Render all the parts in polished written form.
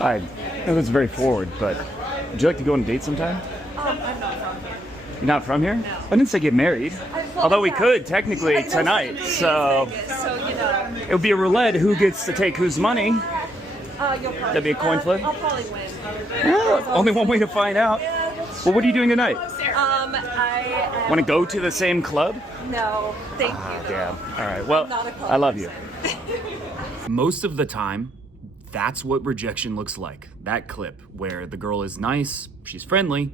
I know that's very forward, but would you like to go on a date sometime? I'm not from here. You're not from here? No. I didn't say get married. Although we could technically tonight, so So, it would be a roulette. Who gets to take whose money? you'll probably. That'd be a coin flip? I'll probably win. Well, only one way to find out. Well, what are you doing tonight? I Want to go to the same club? no, thank you. Damn. All right. Well, Not a club I love you. person. Most of the time, that's what rejection looks like. That clip where the girl is nice, she's friendly,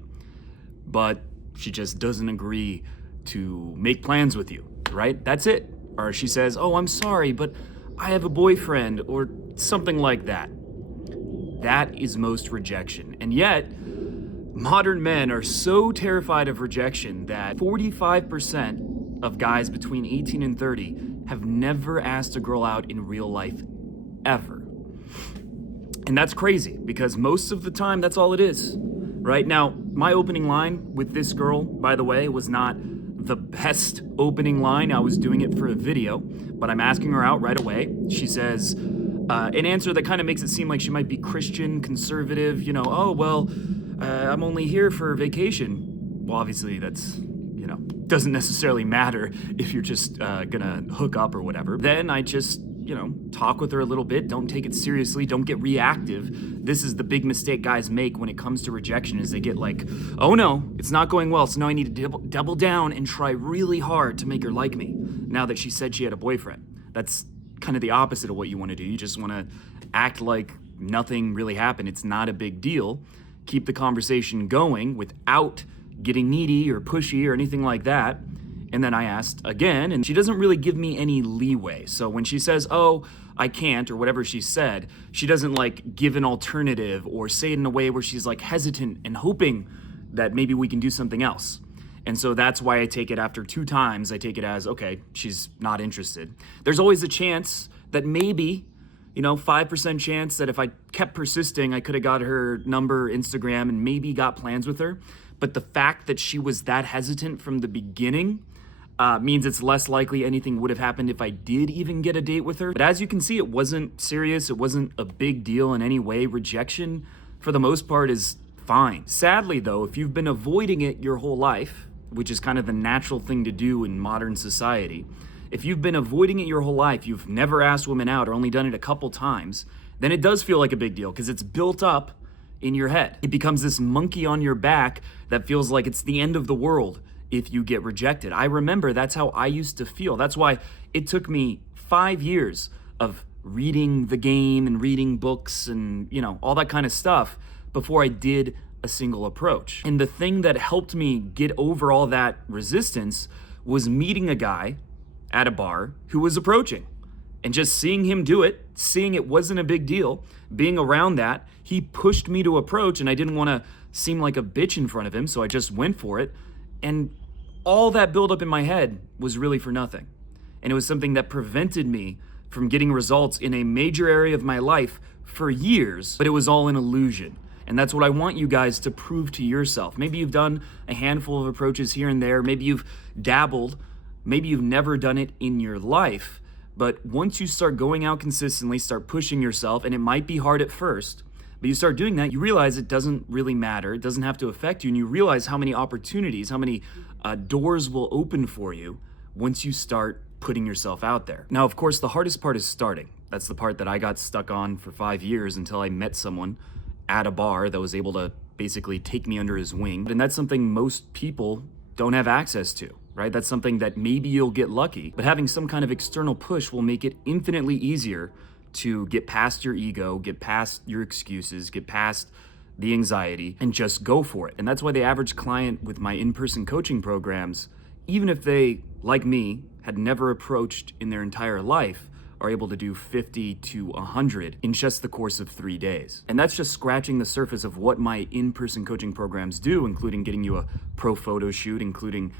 but she just doesn't agree to make plans with you, right? That's it. Or she says, "Oh, I'm sorry, but I have a boyfriend," or something like that. That is most rejection. And yet, modern men are so terrified of rejection that 45% of guys between 18 and 30 have never asked a girl out in real life, ever. And that's crazy because most of the time that's all it is. Right now, my opening line with this girl, by the way, was not the best opening line. I was doing it for a video, but I'm asking her out right away. She says an answer that kind of makes it seem like she might be Christian, conservative, "Oh, well, I'm only here for vacation." Well, obviously that's, doesn't necessarily matter if you're just gonna hook up or whatever. Then I just, talk with her a little bit. Don't take it seriously. Don't get reactive. This is the big mistake guys make when it comes to rejection is they get like, "Oh no, it's not going well, so now I need to double down and try really hard to make her like me," now that she said she had a boyfriend. That's kind of the opposite of what you want to do. You just want to act like nothing really happened. It's not a big deal. Keep the conversation going without getting needy or pushy or anything like that. And then I asked again, and she doesn't really give me any leeway. So when she says, "Oh, I can't," or whatever she said, she doesn't like give an alternative or say it in a way where she's like hesitant and hoping that maybe we can do something else. And so that's why I take it after 2 times, I take it as, okay, she's not interested. There's always a chance that maybe, 5% chance that if I kept persisting, I could have got her number, Instagram, and maybe got plans with her. But the fact that she was that hesitant from the beginning means it's less likely anything would have happened if I did even get a date with her. But as you can see, it wasn't serious. It wasn't a big deal in any way. Rejection, for the most part, is fine. Sadly, though, if you've been avoiding it your whole life, which is kind of the natural thing to do in modern society, if you've been avoiding it your whole life, you've never asked women out or only done it a couple times, then it does feel like a big deal because it's built up in your head. It becomes this monkey on your back that feels like it's the end of the world if you get rejected. I remember that's how I used to feel. That's why it took me 5 years of reading the game and reading books and, all that kind of stuff before I did a single approach. And the thing that helped me get over all that resistance was meeting a guy at a bar who was approaching. And just seeing him do it, seeing it wasn't a big deal, being around that, he pushed me to approach, and I didn't want to seem like a bitch in front of him, so I just went for it. And all that buildup in my head was really for nothing. And it was something that prevented me from getting results in a major area of my life for years, but it was all an illusion. And that's what I want you guys to prove to yourself. Maybe you've done a handful of approaches here and there. Maybe you've dabbled. Maybe you've never done it in your life. But once you start going out consistently, start pushing yourself, and it might be hard at first, but you start doing that, you realize it doesn't really matter. It doesn't have to affect you. And you realize how many opportunities, how many doors will open for you once you start putting yourself out there. Now, of course, the hardest part is starting. That's the part that I got stuck on for 5 years until I met someone at a bar that was able to basically take me under his wing. And that's something most people don't have access to, right? That's something that maybe you'll get lucky, but having some kind of external push will make it infinitely easier to get past your ego, get past your excuses, get past the anxiety, and just go for it. And that's why the average client with my in-person coaching programs, even if they, like me, had never approached in their entire life, are able to do 50 to 100 in just the course of 3 days. And that's just scratching the surface of what my in-person coaching programs do, including getting you a pro photo shoot, including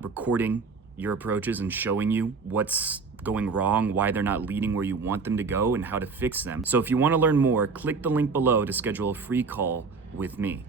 recording your approaches and showing you what's going wrong, why they're not leading where you want them to go, and how to fix them. So if you want to learn more, click the link below to schedule a free call with me.